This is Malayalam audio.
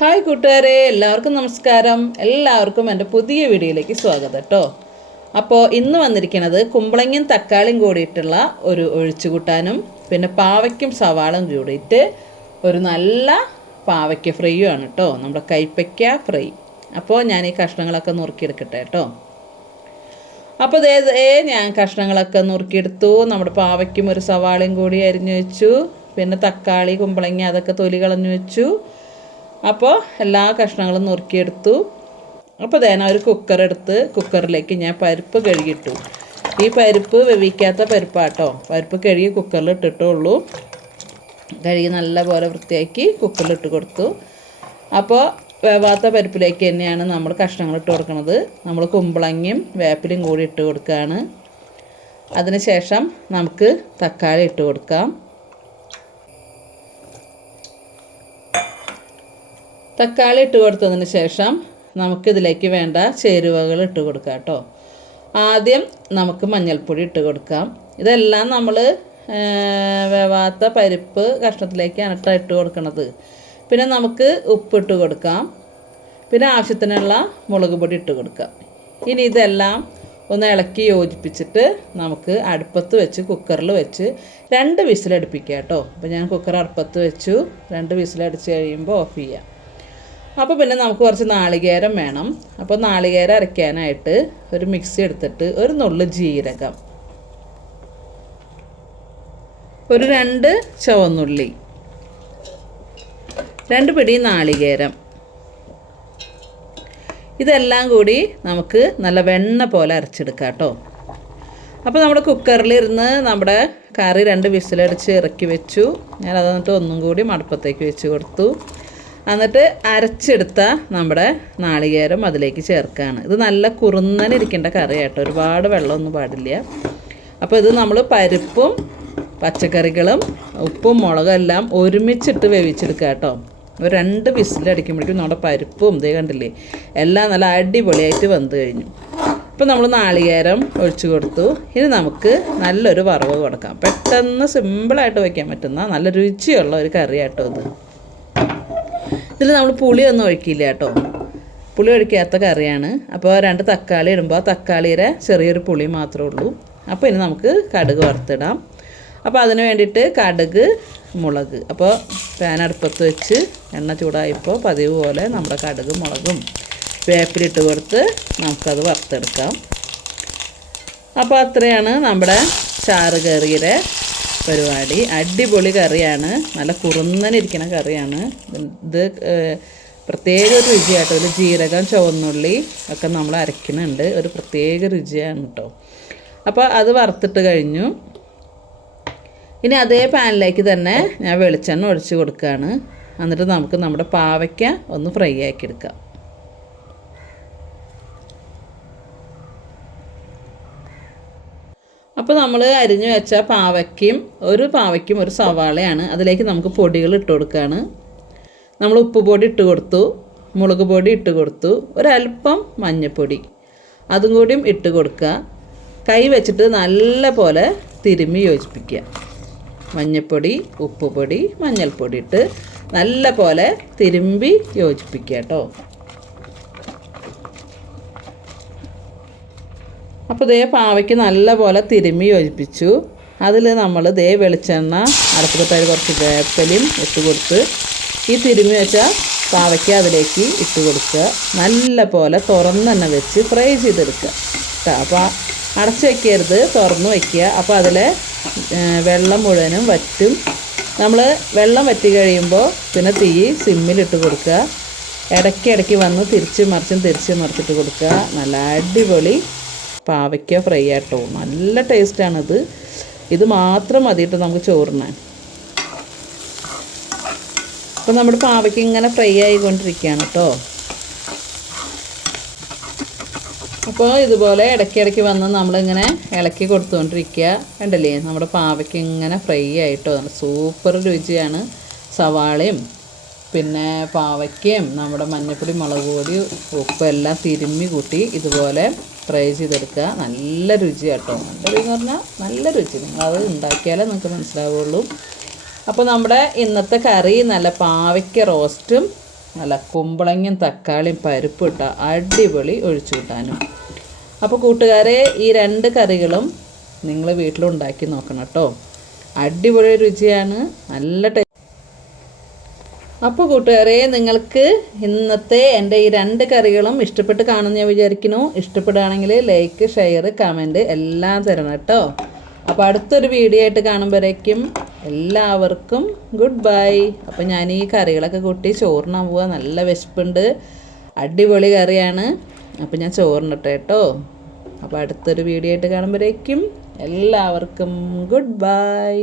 ഹായ് കൂട്ടുകാരെ എല്ലാവർക്കും നമസ്കാരം. എല്ലാവർക്കും എന്റെ പുതിയ വീഡിയോയിലേക്ക് സ്വാഗതം കേട്ടോ. അപ്പോൾ ഇന്ന് വന്നിരിക്കുന്നത് കുമ്പളങ്ങയും തക്കാളിയും കൂടിയിട്ടുള്ള ഒരു ഒഴിച്ചുകൂട്ടാനും പിന്നെ പാവയ്ക്കും സവാളും കൂടിയിട്ട് ഒരു നല്ല പാവയ്ക്ക ഫ്രൈയും ആണ് കേട്ടോ. നമ്മുടെ കൈപ്പയ്ക്ക ഫ്രൈ. അപ്പോൾ ഞാൻ ഈ കഷ്ണങ്ങളൊക്കെ നുറുക്കിയെടുക്കട്ടെ കേട്ടോ. അപ്പോൾ ഇതേ ഞാൻ കഷ്ണങ്ങളൊക്കെ നുറുക്കിയെടുത്തു. നമ്മുടെ പാവയ്ക്കും ഒരു സവാളയും കൂടി അരിഞ്ഞു വെച്ചു. പിന്നെ തക്കാളി കുമ്പളങ്ങ അതൊക്കെ തൊലി കളഞ്ഞു വെച്ചു. അപ്പോൾ എല്ലാ കഷ്ണങ്ങളും നുറുക്കിയെടുത്തു. അപ്പോൾ തേന ഒരു കുക്കർ എടുത്ത് കുക്കറിലേക്ക് ഞാൻ പരിപ്പ് കഴുകിയിട്ടു. ഈ പരിപ്പ് വെവിക്കാത്ത പരിപ്പാട്ടോ. പരിപ്പ് കഴുകി കുക്കറിൽ ഇട്ടിട്ടുള്ളൂ. കഴുകി നല്ലപോലെ വൃത്തിയാക്കി കുക്കറിൽ ഇട്ട് കൊടുത്തു. അപ്പോൾ വേവാത്ത പരിപ്പിലേക്ക് തന്നെയാണ് നമ്മൾ കഷ്ണങ്ങൾ ഇട്ട് കൊടുക്കുന്നത് നമ്മൾ കുമ്പളങ്ങയും വേപ്പിലും കൂടി ഇട്ട് കൊടുക്കുകയാണ് അതിനുശേഷം നമുക്ക് തക്കാളി ഇട്ട് കൊടുക്കാം. തക്കാളി ഇട്ട് കൊടുത്തതിന് ശേഷം നമുക്കിതിലേക്ക് വേണ്ട ചേരുവകൾ ഇട്ട് കൊടുക്കാം കേട്ടോ. ആദ്യം നമുക്ക് മഞ്ഞൾപ്പൊടി ഇട്ട് കൊടുക്കാം. ഇതെല്ലാം നമ്മൾ വേവാത്ത പരിപ്പ് കഷ്ണത്തിലേക്കാണ് ഇട്ട് ഇട്ട് കൊടുക്കുന്നത് പിന്നെ നമുക്ക് ഉപ്പിട്ട് കൊടുക്കാം. പിന്നെ ആവശ്യത്തിനുള്ള മുളക് പൊടി ഇട്ട് കൊടുക്കാം. ഇനി ഇതെല്ലാം ഒന്ന് ഇളക്കി യോജിപ്പിച്ചിട്ട് നമുക്ക് അടുപ്പത്ത് വെച്ച് കുക്കറിൽ വെച്ച് രണ്ട് വിസിലടുപ്പിക്കുക കേട്ടോ. അപ്പോൾ ഞാൻ കുക്കർ അടുപ്പത്ത് വെച്ചു. രണ്ട് വിസിലടിച്ച് കഴിയുമ്പോൾ ഓഫ് ചെയ്യാം. അപ്പോൾ പിന്നെ നമുക്ക് കുറച്ച് നാളികേരം വേണം. അപ്പോൾ നാളികേരം അരയ്ക്കാനായിട്ട് ഒരു മിക്സി എടുത്തിട്ട് ഒരു നുള്ളു ജീരകം. ഒരു രണ്ട് ചുവന്നുള്ളി. രണ്ട് പിടി നാളികേരം. ഇതെല്ലാം കൂടി നമുക്ക് നല്ല വെണ്ണ പോലെ അരച്ചെടുക്കാം കേട്ടോ. അപ്പോൾ നമ്മുടെ കുക്കറിൽ കുക്കറിലിരുന്ന് നമ്മുടെ കറി രണ്ട് വിസിലടിച്ച് ഇറക്കി വെച്ചു. ഞാൻ അത് എന്നിട്ട് ഒന്നും കൂടി മടുപ്പത്തേക്ക് വെച്ച് കൊടുത്തു. എന്നിട്ട് അരച്ചെടുത്ത നമ്മുടെ നാളികേരം അതിലേക്ക് ചേർക്കുകയാണ് ഇത് നല്ല കുറുന്നനിരിക്കേണ്ട കറി കേട്ടോ ഒരുപാട് വെള്ളമൊന്നും പാടില്ല. അപ്പോൾ ഇത് നമ്മൾ പരിപ്പും പച്ചക്കറികളും ഉപ്പും മുളകും എല്ലാം ഒരുമിച്ചിട്ട് വേവിച്ചെടുക്കുക കേട്ടോ. ഒരു രണ്ട് വിസിലടിക്കുമ്പോഴേക്കും നമ്മുടെ പരിപ്പും ഇതേ കണ്ടില്ലേ എല്ലാം നല്ല അടിപൊളിയായിട്ട് വെന്ത് കഴിഞ്ഞു. അപ്പോൾ നമ്മൾ നാളികേരം ഒഴിച്ചു കൊടുത്തു. ഇനി നമുക്ക് നല്ലൊരു വറവ് കൊടുക്കാം. പെട്ടെന്ന് സിമ്പിളായിട്ട് വയ്ക്കാൻ പറ്റുന്ന നല്ല രുചിയുള്ള ഒരു കറി കേട്ടോ ഇത്. ഇതിൽ നമ്മൾ പുളിയൊന്നും ഒഴിക്കില്ല കേട്ടോ. പുളി ഒഴിക്കാത്ത കറിയാണ്. അപ്പോൾ രണ്ട് തക്കാളി ഇടുമ്പോൾ തക്കാളിയുടെ ചെറിയൊരു പുളി മാത്രമേ ഉള്ളൂ. അപ്പോൾ ഇനി നമുക്ക് കടുക് വറുത്തിടാം. അപ്പോൾ അതിന് വേണ്ടിയിട്ട് കടുക് മുളക്. അപ്പോൾ പാൻ അടുപ്പത്ത് വെച്ച് എണ്ണ ചൂടായപ്പോൾ പതിവ് പോലെ നമ്മുടെ കടുക് മുളകും വേപ്പിലിട്ട് കൊടുത്ത് നമുക്കത് വറുത്തെടുക്കാം. അപ്പോൾ അത്രയാണ് നമ്മുടെ ചാറ് കറിയുടെ പരിപാടി. അടിപൊളി കറിയാണ്. നല്ല കുറുന്നനിരിക്കുന്ന കറിയാണ്. ഇത് പ്രത്യേക ഒരു രുചിയാട്ടോ. ഒരു ജീരകം ചുവന്നുള്ളി ഒക്കെ നമ്മൾ അരയ്ക്കുന്നുണ്ട്. ഒരു പ്രത്യേക രുചിയാണ് കേട്ടോ അപ്പോൾ അത് വറുത്തിട്ട് കഴിഞ്ഞു. ഇനി അതേ പാനിലേക്ക് തന്നെ ഞാൻ വെളിച്ചെണ്ണ ഒഴിച്ച് കൊടുക്കുകയാണ് എന്നിട്ട് നമുക്ക് നമ്മുടെ പാവയ്ക്ക ഒന്ന് ഫ്രൈ ആക്കി എടുക്കാം. അപ്പോൾ നമ്മൾ അരിഞ്ഞു വെച്ച പാവയ്ക്കും ഒരു പാവയ്ക്കും ഒരു സവാളയാണ്. അതിലേക്ക് നമുക്ക് പൊടികൾ ഇട്ട് കൊടുക്കുകയാണ് നമ്മൾ ഉപ്പ് പൊടി ഇട്ട് കൊടുത്തു മുളക് പൊടി ഇട്ട് കൊടുത്തു ഒരല്പം മഞ്ഞൾപ്പൊടി അതും കൂടിയും ഇട്ട് കൊടുക്കുക. കൈ വെച്ചിട്ട് നല്ല പോലെ തിരുമ്മി യോജിപ്പിക്കുക. മഞ്ഞൾപ്പൊടി ഉപ്പ് പൊടി മഞ്ഞൾപ്പൊടി ഇട്ട് നല്ല പോലെ തിരുമ്പി യോജിപ്പിക്കുക കേട്ടോ. അപ്പോൾ ദേ പാവയ്ക്ക് നല്ലപോലെ തിരുമ്മി യോജിപ്പിച്ചു. അതിൽ നമ്മൾ ദേ വെളിച്ചെണ്ണ അടുപ്പത്തിട്ട് കുറച്ച് വേപ്പലും ഇട്ട് കൊടുത്ത് ഈ തിരുമ്മി വെച്ച പാവയ്ക്ക് അതിലേക്ക് ഇട്ട് കൊടുക്കുക. നല്ല പോലെ തുറന്ന് തന്നെ വെച്ച് ഫ്രൈ ചെയ്തെടുക്കുക. കേട്ടോ അപ്പോൾ അടച്ച് വയ്ക്കരുത് തുറന്ന് വയ്ക്കുക അപ്പോൾ അതിലെ വെള്ളം മുഴുവനും വറ്റും. നമ്മൾ വെള്ളം വറ്റി കഴിയുമ്പോൾ പിന്നെ തീ സിമ്മിലിട്ട് കൊടുക്കുക. ഇടയ്ക്കിടയ്ക്ക് ഇടയ്ക്ക് വന്ന് തിരിച്ച് മറിച്ചും തിരിച്ച് മറിച്ചിട്ട് കൊടുക്കുക. നല്ല അടിപൊളി പാവയ്ക്ക ഫ്രൈ ആട്ടോ. നല്ല ടേസ്റ്റാണിത് ഇത് മാത്രം മതിയിട്ട് നമുക്ക് ചോറിനാൻ അപ്പോൾ നമ്മുടെ പാവയ്ക്ക് ഇങ്ങനെ ഫ്രൈ ആയിക്കൊണ്ടിരിക്കുകയാണ് കേട്ടോ അപ്പോൾ ഇതുപോലെ ഇടയ്ക്കിടയ്ക്ക് വന്ന് നമ്മളിങ്ങനെ ഇളക്കി കൊടുത്തുകൊണ്ടിരിക്കുക. കണ്ടല്ലേ? നമ്മുടെ പാവയ്ക്ക് ഇങ്ങനെ ഫ്രൈ ആയിട്ടോ. സൂപ്പർ രുചിയാണ് സവാളയും പിന്നെ പാവയ്ക്കയും നമ്മുടെ മഞ്ഞൾപ്പൊടി മുളക് പൊടി ഉപ്പ് എല്ലാം തിരുമ്മി കൂട്ടി ഇതുപോലെ ഫ്രൈ ചെയ്തെടുക്കുക. നല്ല രുചി കേട്ടോ. നല്ല രുചി എന്ന് പറഞ്ഞാൽ നല്ല രുചി. നിങ്ങളത് ഉണ്ടാക്കിയാലേ നിങ്ങൾക്ക് മനസ്സിലാവുള്ളൂ. അപ്പോൾ നമ്മുടെ ഇന്നത്തെ കറി നല്ല പാവയ്ക്ക റോസ്റ്റും നല്ല കുമ്പളങ്ങയും തക്കാളിയും പരിപ്പ് ഇട്ട അടിപൊളി ഒഴിച്ചു കൂട്ടാനും. അപ്പോൾ കൂട്ടുകാരെ ഈ രണ്ട് കറികളും നിങ്ങൾ വീട്ടിലുണ്ടാക്കി നോക്കണം കേട്ടോ. അടിപൊളി രുചിയാണ്. നല്ല ടേ അപ്പോൾ കൂട്ടുകാരെ നിങ്ങൾക്ക് ഇന്നത്തെ എന്റെ ഈ രണ്ട് കറികളും ഇഷ്ടപ്പെട്ട് കാണുമെന്ന് ഞാൻ വിചാരിക്കുന്നു. ഇഷ്ടപ്പെടുകയാണെങ്കിൽ ലൈക്ക് ഷെയർ കമന്റ് എല്ലാം തരണം കേട്ടോ. അപ്പോൾ അടുത്തൊരു വീഡിയോ ആയിട്ട് കാണുമ്പോഴേക്കും എല്ലാവർക്കും ഗുഡ് ബൈ അപ്പോൾ ഞാൻ ഈ കറികളൊക്കെ കൂട്ടി ചോറിനാൻ പോവുക നല്ല വിശപ്പുണ്ട്. അടിപൊളി കറിയാണ്. അപ്പോൾ ഞാൻ ചോറിനിട്ടെ കേട്ടോ. അപ്പോൾ അടുത്തൊരു വീഡിയോ ആയിട്ട് കാണുമ്പോഴേക്കും എല്ലാവർക്കും ഗുഡ് ബൈ